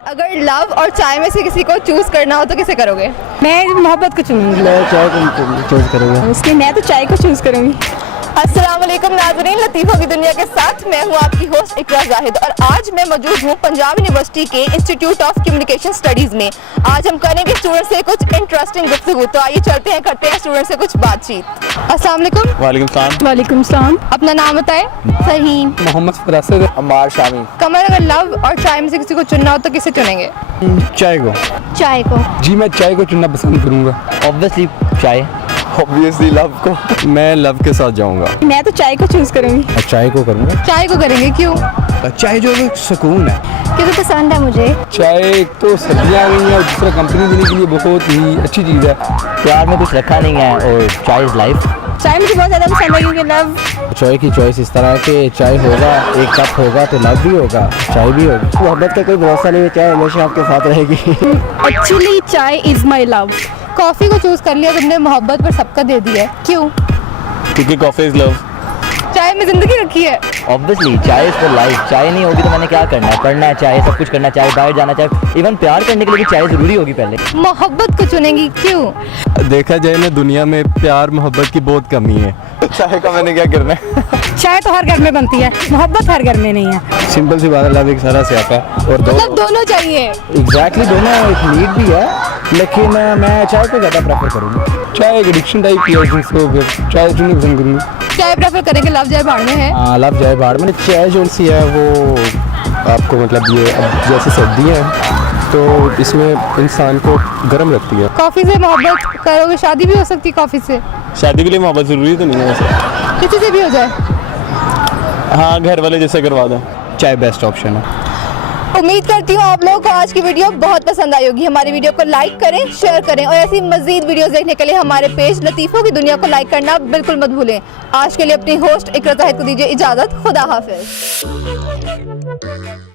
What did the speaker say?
अगर लव और चाय में से किसी को चूज करना हो तो किसे करोगे? मैं मोहब्बत को चुनूंगी। मैं चाय को चूज करूँगा। इसलिए मैं तो चाय को चूज करूंगी। अस्सलाम वालेकुम नाज़रीन, लतीफ़ों की दुनिया के साथ मैं हूं आपकी होस्ट इकरा जाहिद और आज मैं मौजूद हूं पंजाब यूनिवर्सिटी के इंस्टीट्यूट ऑफ कम्युनिकेशन स्टडीज़ में। आज हम करेंगे स्टूडेंट से कुछ इंटरेस्टिंग गुफ्तगू, तो आइए चलते हैं, करते हैं स्टूडेंट से कुछ बातचीत। अस्सलाम वालेकुम। वालेकुम सलाम। वालेकुम सलाम। अपना नाम बताएं। फहीम। मोहम्मद फरासत। अम्मार शामी। कमर, अगर लव और चाय में से किसी को चुनना हो तो किसे चुनेंगे? चाय को। चाय को। जी मैं चाय को चुनना पसंद करूँगा। ऑब्वियसली चाय। ऑब्वियसली लव को। मैं लव के साथ जाऊँगा। मैं तो चाय को चूज करूंगी। चाय को करूँगा। चाय को करेंगे, क्यों? चाय जो है सुकून है। क्योंकि पसंद है मुझे। चाय एक तो सर्दियाँ आ गई हैं और दूसरा कंपनी देने के लिए बहुत ही अच्छी चीज़ है। प्यार में कुछ रखा नहीं है और चाय इज़ लाइफ। चाय मुझे बहुत ज़्यादा पसंद है क्योंकि लव। चाय की चॉइस इस तरह के चाय होगा, एक कप होगा तो लव भी होगा, चाय भी होगी। मोहब्बत का कोई भरोसा नहीं है, चाय हमेशा आपके साथ रहेगी। एक्चुअली चाय इज माई लव। कॉफ़ी को चूज कर लिया तुमने, मोहब्बत पर सबका दे दिया है, क्यों? क्योंकि कॉफी इज लव। चाय में जिंदगी रखी है। ऑब्वियसली चाय इज़ फॉर लाइफ। चाय नहीं होगी तो मैंने क्या करना है? पढ़ना है, चाय सब कुछ करना है, चाय बाहर जाना, चाहे इवन प्यार करने के लिए भी चाय ज़रूरी होगी पहले। मोहब्बत को चुनेंगी, क्यों? देखा जाए ना, दुनिया में प्यार मोहब्बत की बहुत कमी है। चाय का मैंने क्या करना है? चाय तो हर घर में बनती है, मोहब्बत हर घर में नहीं है। सिंपल सी बात है, लव एक सारा से आता है और मतलब दोनों चाहिए। एग्जैक्टली दोनों एक नीड भी है, लेकिन मैं चाय को ज़्यादा प्रेफर करूँगा। चाय एक एडिक्शन टाइप की है, जिसको फिर चाय चुननी पसंद करूँगी। चाय प्रेफर करेंगे, लव जाए भाड़ में है। हाँ, लव जाए बाहर में। चाय जो सी है वो आपको मतलब ये अब जैसे सर्दियाँ हैं तो इसमें इंसान को गर्म रखती है। कॉफी से मोहब्बत करोगे, शादी भी हो सकती है कॉफी से। शादी के लिए मोहब्बत ज़रूरी तो नहीं है वैसे। किसी से भी हो जाए। हाँ, घर वाले जैसे करवा दें। चाय बेस्ट ऑप्शन है। उम्मीद करती हूँ आप लोगों को आज की वीडियो बहुत पसंद आई होगी। हमारी वीडियो को लाइक करें, शेयर करें और ऐसी मजीद वीडियोस देखने के लिए हमारे पेज लतीफ़ों की दुनिया को लाइक करना बिल्कुल मत भूलें। आज के लिए अपनी होस्ट इकरा जाहिद को दीजिए इजाज़त। खुदा हाफिज़।